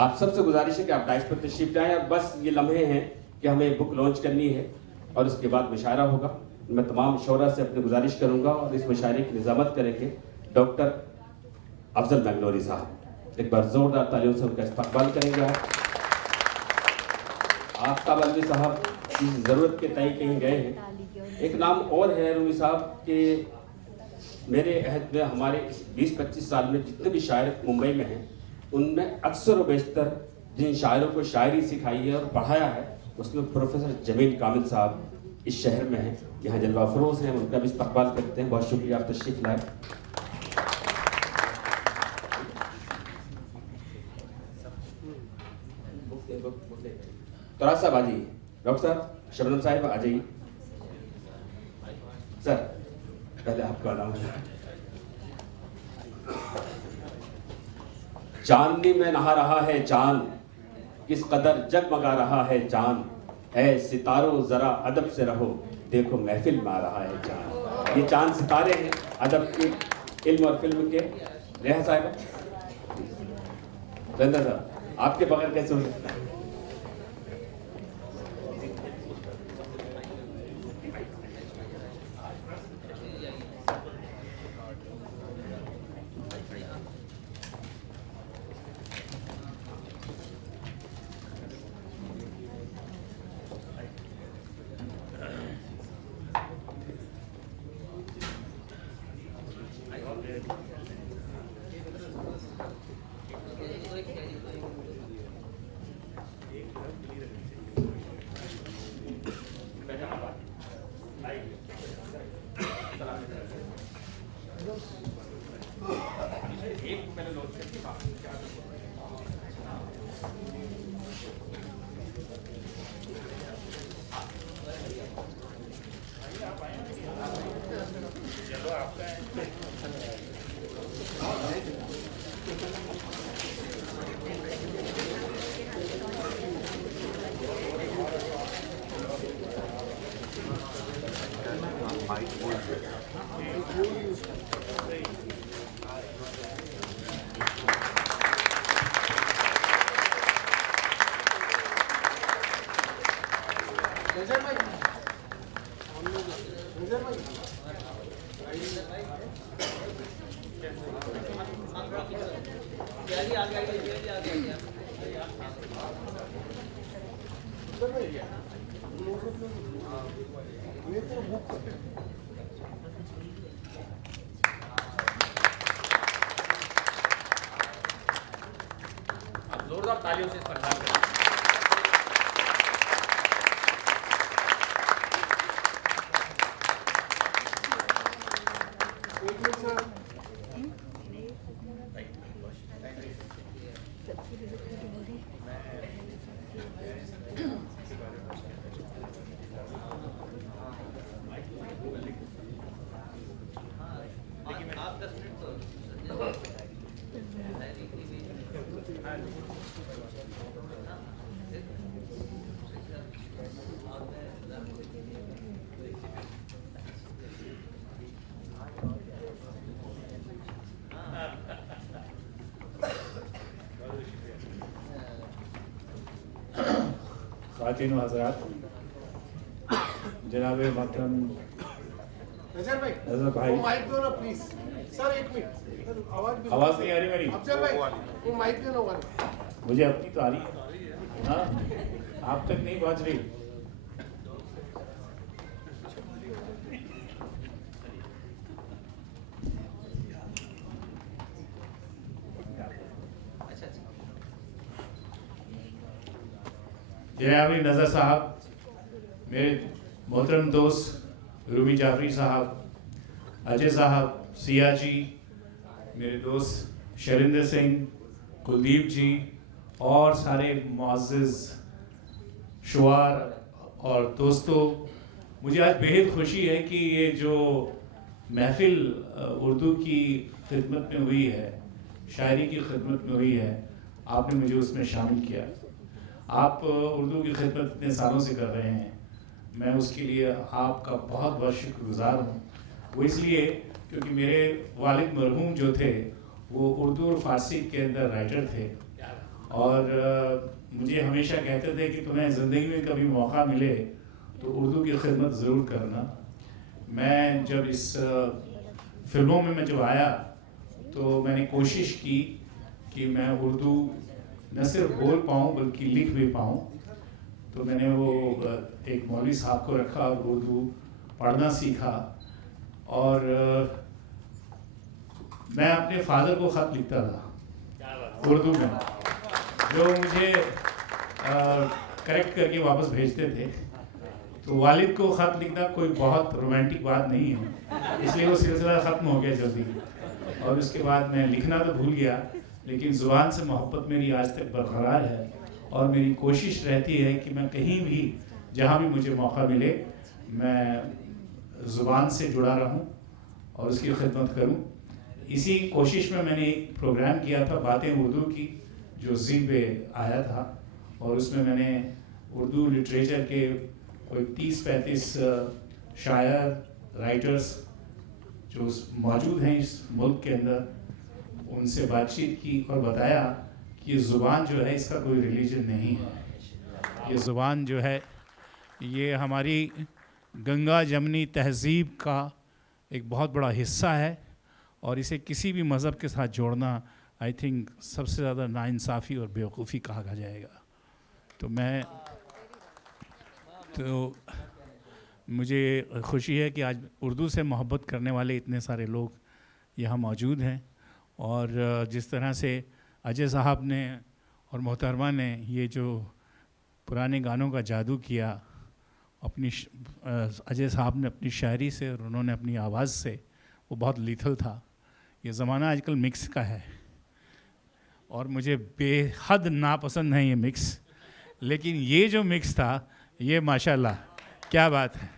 आप सबसे गुजारिश है कि आप डाइस पर तशरीफ लाएं और बस ये लम्हे हैं कि हमें बुक लॉन्च करनी है और उसके बाद मुशायरा होगा। मैं तमाम शोरा से अपनी गुजारिश करूंगा और इस मुशायरे की निज़ामत करेंगे डॉक्टर अफजल मैगलोरी साहब। एक बार जोरदार तालियों से उनका इस्तकबाल करेंगे। आफ्ताब अलवी साहब इस ज़रूरत के तय कहीं गए हैं। एक नाम और है रूमी साहब के मेरे अहद में हमारे 20-25 साल में जितने भी शायर मुंबई में हैं उनमें अक्सर व बेशतर जिन शायरों को शायरी सिखाई है और पढ़ाया है उसमें प्रोफेसर जमील कामिल साहब इस शहर में हैं, यहाँ जलवा फरोज़ हैं, उनका भी इस्तकबाल करते हैं। बहुत शुक्रिया आप तशरीफ़ लाए। तोराज साहब आ जाइए, डॉक्टर साहब, शबनम साहिब आ जाइए। सर पहले आपका नाम है। चांदनी में नहा रहा है चांद, किस कदर जगमगा रहा है चांद, ऐ सितारों जरा अदब से रहो, देखो महफिल में आ रहा है चांद। ये चांद सितारे हैं अदब के, इल्म और फिल्म के। रेहा साहिबा, रंदा साहब, आपके बगैर कैसे हो सकता है? जोरदार तालियों से इस्तकबाल करें। ख़वातीन व हज़रात, जनाब मोहतरम नज़र भाई, माइक दो ना प्लीज सर, एक मिनट, आवाज़ नहीं आ रही मेरी? अफजल भाई वो माइक दे ना। मुझे अपनी तो आ रही है, हाँ, आप तक नहीं पहुँच रही। जनाब नज़र साहब, मेरे मोहतरम दोस्त रूमी जाफरी साहब, अजय साहब, सिया जी, मेरे दोस्त शरिंदर सिंह, कुलदीप जी और सारे मुअज़्ज़िज़ शुआर और दोस्तों, मुझे आज बेहद खुशी है कि ये जो महफ़िल उर्दू की खिदमत में हुई है, शायरी की खिदमत में हुई है, आपने मुझे उसमें शामिल किया। आप उर्दू की खिदमत इतने सालों से कर रहे हैं, मैं उसके लिए आपका बहुत बहुत शुक्रगुज़ार हूँ। वो इसलिए क्योंकि मेरे वालिद मरहूम जो थे वो उर्दू और फ़ारसी के अंदर राइटर थे और मुझे हमेशा कहते थे कि तुम्हें ज़िंदगी में कभी मौका मिले तो उर्दू की खिदमत ज़रूर करना। मैं जब इस फिल्मों में मैं जब आया तो मैंने कोशिश की कि मैं उर्दू न सिर्फ बोल पाऊँ बल्कि लिख भी पाऊँ। तो मैंने वो एक मौलवी साहब को रखा और उर्दू पढ़ना सीखा। और मैं अपने फादर को ख़त लिखता था उर्दू में, जो मुझे करेक्ट करके वापस भेजते थे। तो वालिद को ख़त लिखना कोई बहुत रोमांटिक बात नहीं है, इसलिए वो सिलसिला ख़त्म हो गया जल्दी। और उसके बाद मैं लिखना तो भूल गया, लेकिन ज़ुबान से मोहब्बत मेरी आज तक बरकरार है। और मेरी कोशिश रहती है कि मैं कहीं भी जहाँ भी मुझे मौका मिले मैं ज़ुबान से जुड़ा रहूं और उसकी खिदमत करूं। इसी कोशिश में मैंने एक प्रोग्राम किया था बातें उर्दू की, जो ज़ी पे आया था। और उसमें मैंने उर्दू लिटरेचर के कोई 30-35 शायर, राइटर्स जो मौजूद हैं इस मुल्क के अंदर, उनसे बातचीत की और बताया कि ये ज़ुबान जो है इसका कोई रिलीजन नहीं है। ये ज़ुबान जो है ये हमारी गंगा जमनी तहज़ीब का एक बहुत बड़ा हिस्सा है। और इसे किसी भी मज़हब के साथ जोड़ना आई थिंक सबसे ज़्यादा नाइंसाफ़ी और बेवकूफ़ी कहा जाएगा। तो मुझे खुशी है कि आज उर्दू से मोहब्बत करने वाले इतने सारे लोग यहाँ मौजूद हैं। और जिस तरह से अजय साहब ने और मोहतरमा ने ये जो पुराने गानों का जादू किया, अजय साहब ने अपनी शायरी से और उन्होंने अपनी आवाज़ से, वो बहुत लीथल था। ये ज़माना आजकल मिक्स का है और मुझे बेहद नापसंद है ये मिक्स, लेकिन ये जो मिक्स था ये माशाल्लाह क्या बात है।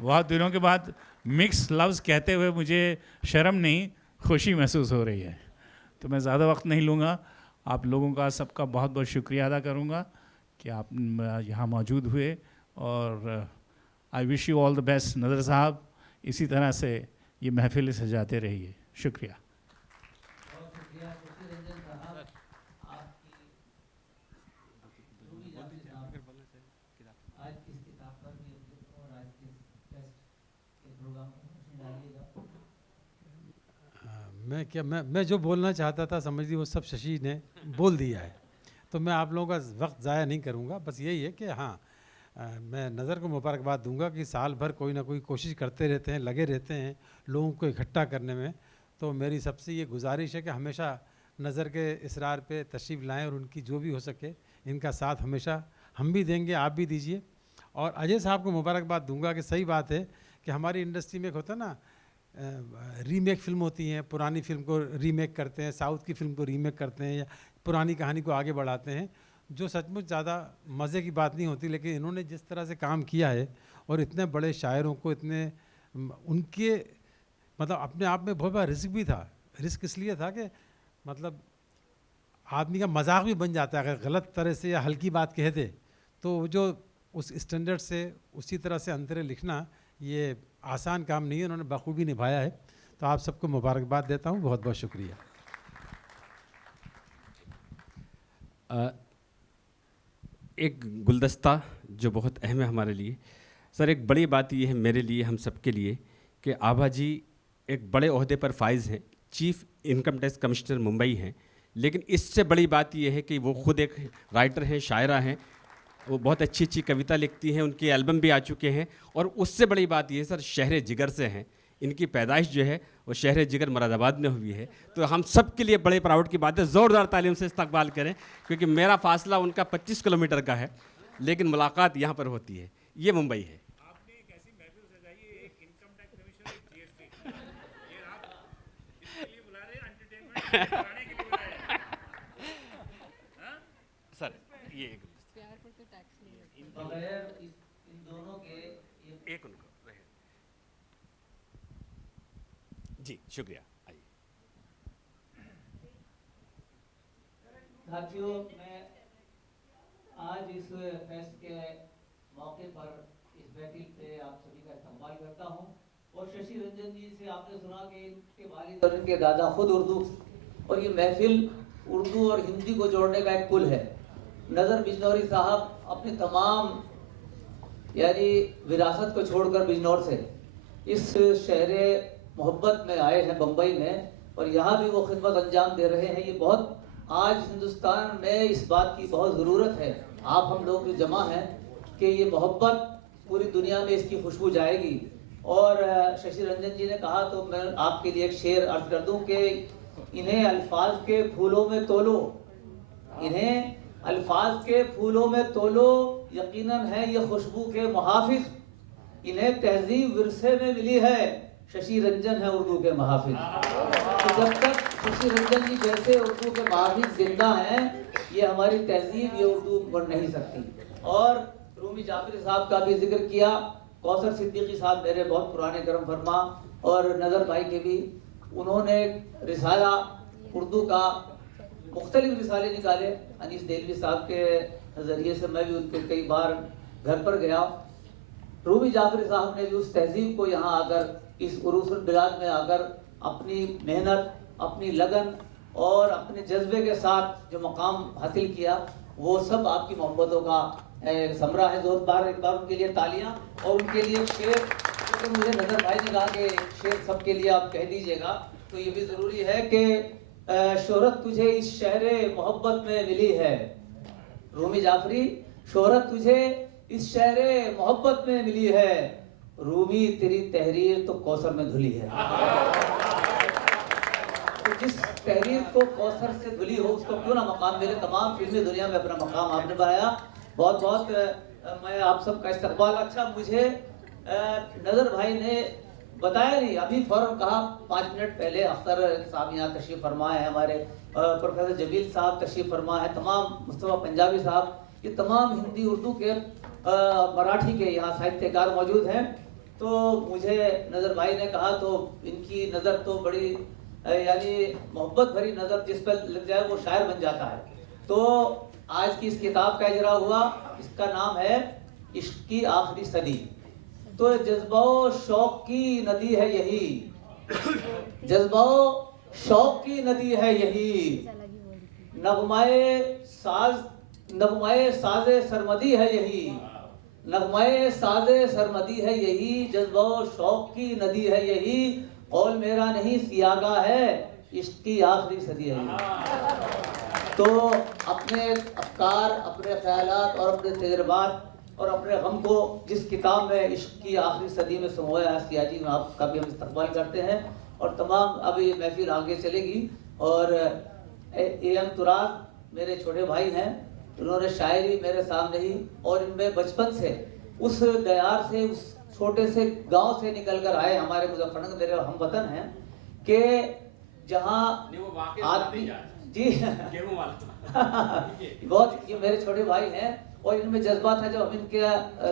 बहुत दिनों के बाद मिक्स लफ्ज़ कहते हुए मुझे शर्म नहीं, खुशी महसूस हो रही है। तो मैं ज़्यादा वक्त नहीं लूँगा, आप लोगों का सबका बहुत बहुत शुक्रिया अदा करूँगा कि आप यहाँ मौजूद हुए। और I wish you all the best नज़र साहब, इसी तरह से ये महफिल सजाते रहिए। शुक्रिया। बहुत शुक्रिया खुशी रंजन साहब, आपकी जो भी आज इस किताब पर भी और आज के टेस्ट के प्रोग्राम में रोशनी डालिएगा। मैं जो बोलना चाहता था समझ ली वो सब शशि ने बोल दिया है, तो मैं आप लोगों का वक्त ज़ाया नहीं करूँगा। बस यही है कि हाँ, मैं नज़र को मुबारकबाद दूंगा कि साल भर कोई ना कोई कोशिश करते रहते हैं, लगे रहते हैं लोगों को इकट्ठा करने में। तो मेरी सबसे ये गुजारिश है कि हमेशा नज़र के इसरार पे तशरीफ़ लाएं और उनकी जो भी हो सके इनका साथ हमेशा हम भी देंगे, आप भी दीजिए। और अजय साहब को मुबारकबाद दूंगा कि सही बात है कि हमारी इंडस्ट्री में एक होता है ना, रीमेक फिल्म होती हैं, पुरानी फिल्म को रीमेक करते हैं, साउथ की फिल्म को रीमेक करते हैं या पुरानी कहानी को आगे बढ़ाते हैं, जो सचमुच ज़्यादा मज़े की बात नहीं होती। लेकिन इन्होंने जिस तरह से काम किया है और इतने बड़े शायरों को इतने उनके मतलब अपने आप में बहुत बड़ा रिस्क भी था। रिस्क इसलिए था कि मतलब आदमी का मजाक भी बन जाता है अगर गलत तरह से या हल्की बात कह दे, तो जो उस स्टैंडर्ड से उसी तरह से अंतरे लिखना ये आसान काम नहीं है, उन्होंने बखूबी निभाया है। तो आप सबको मुबारकबाद देता हूँ, बहुत बहुत शुक्रिया। एक गुलदस्ता जो बहुत अहम है हमारे लिए सर, एक बड़ी बात ये है मेरे लिए, हम सबके लिए, कि आभा जी एक बड़े ओहदे पर फाइज हैं, chief income tax commissioner Mumbai हैं। लेकिन इससे बड़ी बात ये है कि वो खुद एक राइटर हैं, शायरा हैं, वो बहुत अच्छी अच्छी कविता लिखती हैं, उनके एल्बम भी आ चुके हैं। और उससे बड़ी बात ये है सर, शहर जिगर से हैं, इनकी पैदाइश जो है वो शहर जिगर मुरादाबाद में हुई है। तो हम सब के लिए बड़े प्राउड की बात है, ज़ोरदार तालीम से इस्तकबाल करें, क्योंकि मेरा फासला उनका 25 किलोमीटर का है, लेकिन मुलाकात यहाँ पर होती है। ये मुंबई है। आपने एक ऐसी महफिल सजाई है, एक इनकम टैक्स कमिश्नर, एक जीएसटी, ये आप इसके लिए बुला रहे हैं, एंटरटेनमेंट कराने के लिए बुलाए हैं। हाँ? सर ये बगैर इन दोनों के एक उनको रहे। जी शुक्रिया। आइए साथियों, मैं आज इस फेस्ट के मौके पर इस महफिल पे आप सभी का इस्तेमाल करता हूँ। और शशि रंजन जी से आपने सुना कि इनके वालिद और इनके दादा खुद उर्दू, और ये महफिल उर्दू और हिंदी को जोड़ने का एक पुल है। नज़र बिजनौरी साहब अपनी तमाम यानी विरासत को छोड़कर बिजनौर से इस शहर मोहब्बत में आए हैं बम्बई में, और यहाँ भी वो खिदमत अंजाम दे रहे हैं। ये बहुत आज हिंदुस्तान में इस बात की बहुत ज़रूरत है, आप हम लोग जो जमा हैं, कि ये मोहब्बत पूरी दुनिया में इसकी खुशबू जाएगी। और शशि रंजन जी ने कहा तो मैं आपके लिए एक शेर अर्ज कर दूं कि इन्हें अल्फाज के फूलों में तोलो, इन्हें अल्फाज के फूलों में तोलो, यकीनन है ये खुशबू के मुहाफिज, इन्हें तहजीब विरसे में मिली है, शशि रंजन है उर्दू के मुहाफिज। तो जब तक शशि रंजन जी जैसे उर्दू के मुहाफिज जिंदा हैं, ये हमारी तहजीब, ये उर्दू बढ़ नहीं सकती। और रूमी जाफरी साहब का भी जिक्र किया, कौसर सिद्दीकी साहब मेरे बहुत पुराने करम फरमा, और नज़र भाई के भी, उन्होंने रिसाला उर्दू का मुख्तलिफ रिसाले निकाले। अनीस देलवी साहब के ज़रिए से मैं भी उनके कई बार घर पर गया। रूमी जाफरी साहब ने भी उस तहजीब को यहाँ आकर, इस उरूसुल बिलाद में आकर अपनी मेहनत, अपनी लगन और अपने जज्बे के साथ जो मकाम हासिल किया, वो सब आपकी मोहब्बतों का समरा है। जोरदार एक बार उनके लिए तालियां, और उनके लिए शेर, तो मुझे नज़र भाई ने कहा कि शेर सबके लिए आप कह दीजिएगा, तो ये भी ज़रूरी है कि शोहरत तुझे इस शहर मोहब्बत में मिली है। रूमी जाफरी, शोहरत तुझे इस शहर मोहब्बत में मिली है, रूमी तेरी तहरीर तो कौसर में धुली है। तो जिस तहरीर को कौसर से धुली हो, उसको क्यों ना मकाम मिले। तमाम फिल्मी दुनिया में अपना मकाम आपने बनाया। बहुत बहुत मैं आप सबका इस्तकबाल। अच्छा, मुझे नज़र भाई ने बताया नहीं, अभी फ़ौरन कहा 5 मिनट पहले अख्तर साहब यहाँ तशरीफ़ फरमा है, हमारे प्रोफेसर जमील साहब तशरीफ़ फरमा है, तमाम मुस्तफ़ा पंजाबी साहब, ये तमाम हिंदी उर्दू के मराठी के यहाँ साहित्यकार मौजूद हैं। तो मुझे नज़र भाई ने कहा, तो इनकी नज़र तो बड़ी यानी मोहब्बत भरी नज़र, जिस पर लग जाए वो शायर बन जाता है। तो आज की इस किताब का इजरा हुआ, इसका नाम है इश्क की आखिरी सदी। तो जज्बाओ शौक की नदी है यही, जज्बाओ शौक की नदी है यही, नगमाए साजे सरमदी है यही, नगमाए साजे सरमदी है यही, जज्बाओ शौक की नदी है यही, कौल मेरा नहीं सियागा है, इश्क की आखिरी सदी है। तो अपने अफकार, अपने ख्यालात और अपने तजुर्बात और अपने गम को जिस किताब में इश्क की आखिरी सदी में समोया है, सियाजी में आपका भी हम इस्तकबाल करते हैं। और तमाम अब ये महफिल आगे चलेगी। और एम तुराब मेरे छोटे भाई हैं, उन्होंने शायरी मेरे सामने ही, और इनमें बचपन से उस दयार से, उस छोटे से गांव से निकल कर आए, हमारे मुजफ्फरनगर मेरे हम वतन हैं, कि जहाँ आदमी जी बहुत, ये मेरे छोटे भाई हैं, और इनमें जज्बा था। जब हम इनके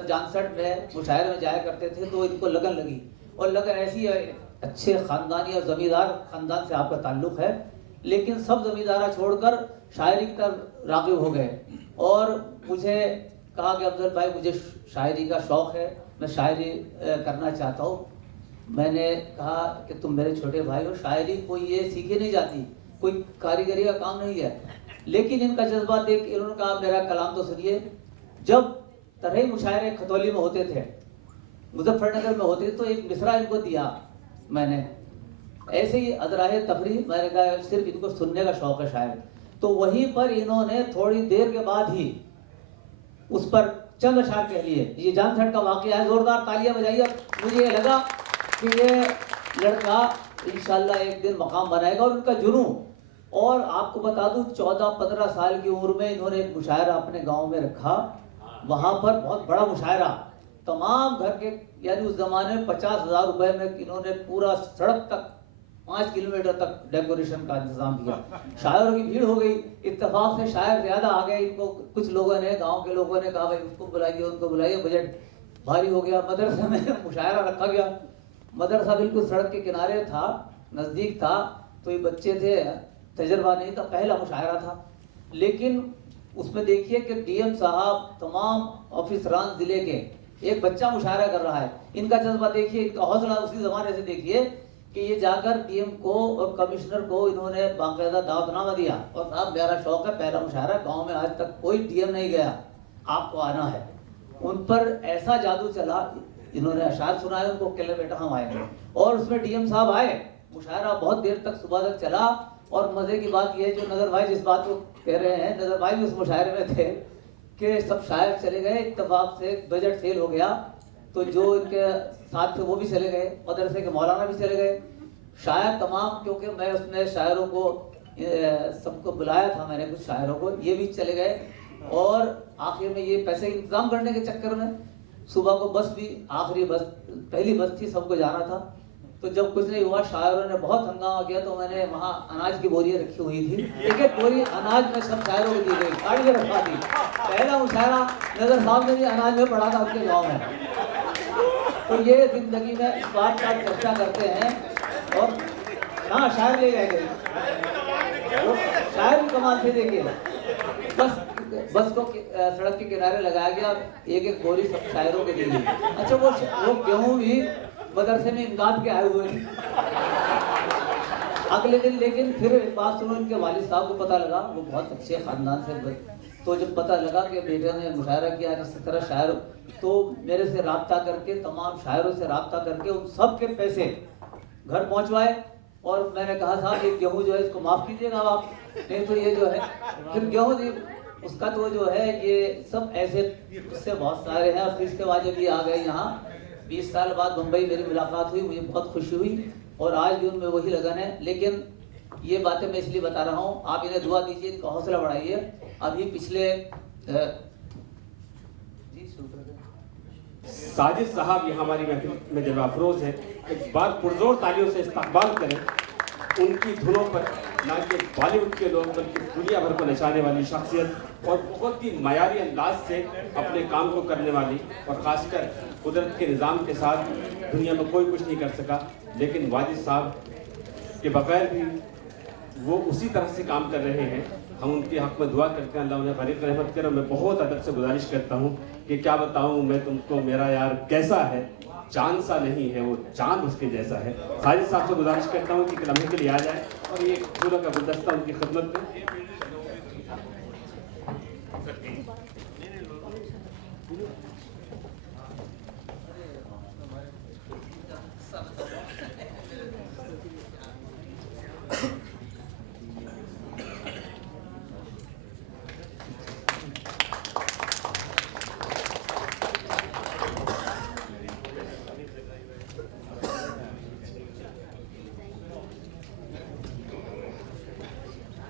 जानसठ में मुशायरे में जाया करते थे, तो इनको लगन लगी, और लगन ऐसी है, अच्छे ख़ानदानी और ज़मींदार ख़ानदान से आपका ताल्लुक़ है, लेकिन सब ज़मींदारा छोड़कर शायरी की तरफ राग़िब हो गए। और मुझे कहा कि अफजल भाई, मुझे शायरी का शौक़ है, मैं शायरी करना चाहता हूँ। मैंने कहा कि तुम मेरे छोटे भाई हो, शायरी कोई ये सीखी नहीं जाती, कोई कारीगरी का काम नहीं है। लेकिन इनका जज्बा देख के इन्होंने कहा, मेरा कलाम तो सुनिए। जब तरह मुशायरे खतौली में होते थे, मुजफ्फरनगर में होते थे, तो एक मिसरा इनको दिया मैंने, ऐसे ही अदराहे तफरी, मैंने कहा सिर्फ इनको सुनने का शौक़ है शायद। तो वहीं पर इन्होंने थोड़ी देर के बाद ही उस पर चंद अशार कह लिए। ये जानसठ का वाक़या है, ज़ोरदार तालियां बजाइए। मुझे लगा कि ये लड़का इंशाल्लाह एक दिन मकाम बनाएगा, और उनका जुनून। और आपको बता दूं, 14-15 साल की उम्र में इन्होंने एक मुशायरा अपने गांव में रखा। वहां पर बहुत बड़ा मुशायरा, तमाम घर के, यानी उस जमाने में 50,000 रुपए में इन्होंने पूरा सड़क तक 5 किलोमीटर तक डेकोरेशन का इंतजाम किया। शायरों की भीड़ हो गई, इत्तेफाक से शायर ज्यादा आ गए। इनको कुछ लोगों ने, गाँव के लोगों ने कहा भाई उसको बुलाइए, उनको बुलाइए, बजट भारी हो गया। मदरसे में मुशायरा रखा गया, मदरसा बिल्कुल सड़क के किनारे था, नज़दीक था, तो ये बच्चे थे, तजर्बा नहीं था, पहला मुशायरा था। लेकिन उसमें देखिए कि डीएम साहब, तमाम ऑफिसरान ज़िले के, एक बच्चा मुशायरा कर रहा है। इनका जज्बा देखिए, इनका हौसला उसी ज़माने से देखिए कि ये जाकर डीएम को और कमिश्नर को इन्होंने बाकायदा दावतनामा दिया, और साहब मेरा शौक है, पहला मुशायरा, गांव में आज तक कोई डीएम नहीं गया, आपको आना है। उन पर ऐसा जादू चला, इन्होंने अशार सुनाए उनको, कहले बेटा हम आएंगे, और उसमें डीएम साहब आए। मुशायरा बहुत देर तक, सुबह तक चला। और मजे की बात यह है, जो नजर भाई जिस बात को कह रहे हैं, नजर भाई भी उस मुशायरे में थे कि सब शायर चले गए, इत्तेफाक से बजट फेल हो गया, तो जो इनके साथ थे वो भी चले गए, मदरसे के मौलाना भी चले गए, शायर तमाम, क्योंकि मैं उसमें शायरों को सबको बुलाया था मैंने, कुछ शायरों को, ये भी चले गए। और आखिर में ये पैसे इंतजाम करने के चक्कर में सुबह को बस भी, आखिरी बस, पहली बस थी, सबको जाना था, तो जब कुछ नहीं हुआ, शायरों ने बहुत हंगामा किया, तो मैंने वहाँ अनाज की बोरियां रखी हुई थी, एक एक बोरी अनाज में सब शायरों को दी गई, गाड़ी में रखा थी। पहला मुशायरा नजर साहब ने भी अनाज में पढ़ा था उनके गाँव में। तो ये जिंदगी में इस बात का चर्चा करते हैं। और हाँ, शायर ले रह गए, शायर भी कमाल थे, देखिए बस को सड़क के किनारे लगाया गया, एक एक बोरी सब शायरों के दी गई। अच्छा, वो गेहूं भी मदरसे में इमदाद के आए हुए थे। अगले दिन लेकिन फिर एक बात सुनो, इनके वालिद साहब को पता लगा, वो बहुत अच्छे खानदान से, तो जब पता लगा कि बेटे ने मुशायरा किया इस तरह शायर, तो मेरे से राब्ता करके, तमाम शायरों से राब्ता करके उन सब के पैसे घर पहुंचवाए। और मैंने कहा साहब ये गेहूं जो है इसको माफ़ कीजिएगा आप, नहीं तो ये जो है फिर गेहूं उसका तो जो है, ये सब ऐसे इससे बहुत सारे हैं। और फिर इसके बाद जब ये आ गए यहाँ, 20 साल बाद मुंबई मेरी मुलाकात हुई, मुझे बहुत खुशी हुई, और आज भी उनमें वही लगन है। लेकिन ये बातें मैं इसलिए बता रहा हूँ, आप इन्हें दुआ दीजिए, इनका हौसला बढ़ाइए। अभी पिछले साजिद साहब ये हमारी महफिल में जब अफरोज है, एक बार पुरजोर तालियों से इस्तकबाल करें उनकी धुनों पर, ना कि बॉलीवुड के लोग बल्कि दुनिया भर को नचाने वाली शख्सियत, और बहुत ही मयारी अंदाज से अपने काम को करने वाली, और ख़ासकर कुदरत के निज़ाम के साथ दुनिया में कोई कुछ नहीं कर सका, लेकिन वाजिद साहब के बगैर भी वो उसी तरह से काम कर रहे हैं। हम उनके हक़ में दुआ करते हैं, अल्लाह उन्हें बरीक़ रहमत करे। मैं बहुत अदब से गुजारिश करता हूँ कि क्या बताऊँ मैं तुमको, मेरा यार कैसा है, चांद सा नहीं है वो, चांद उसके जैसा है। साजिद साहब से गुजारिश करता हूँ कि एक लम्हे के लिए आ जाए और ये फूलों का गुलदस्ता उनकी खिदमत में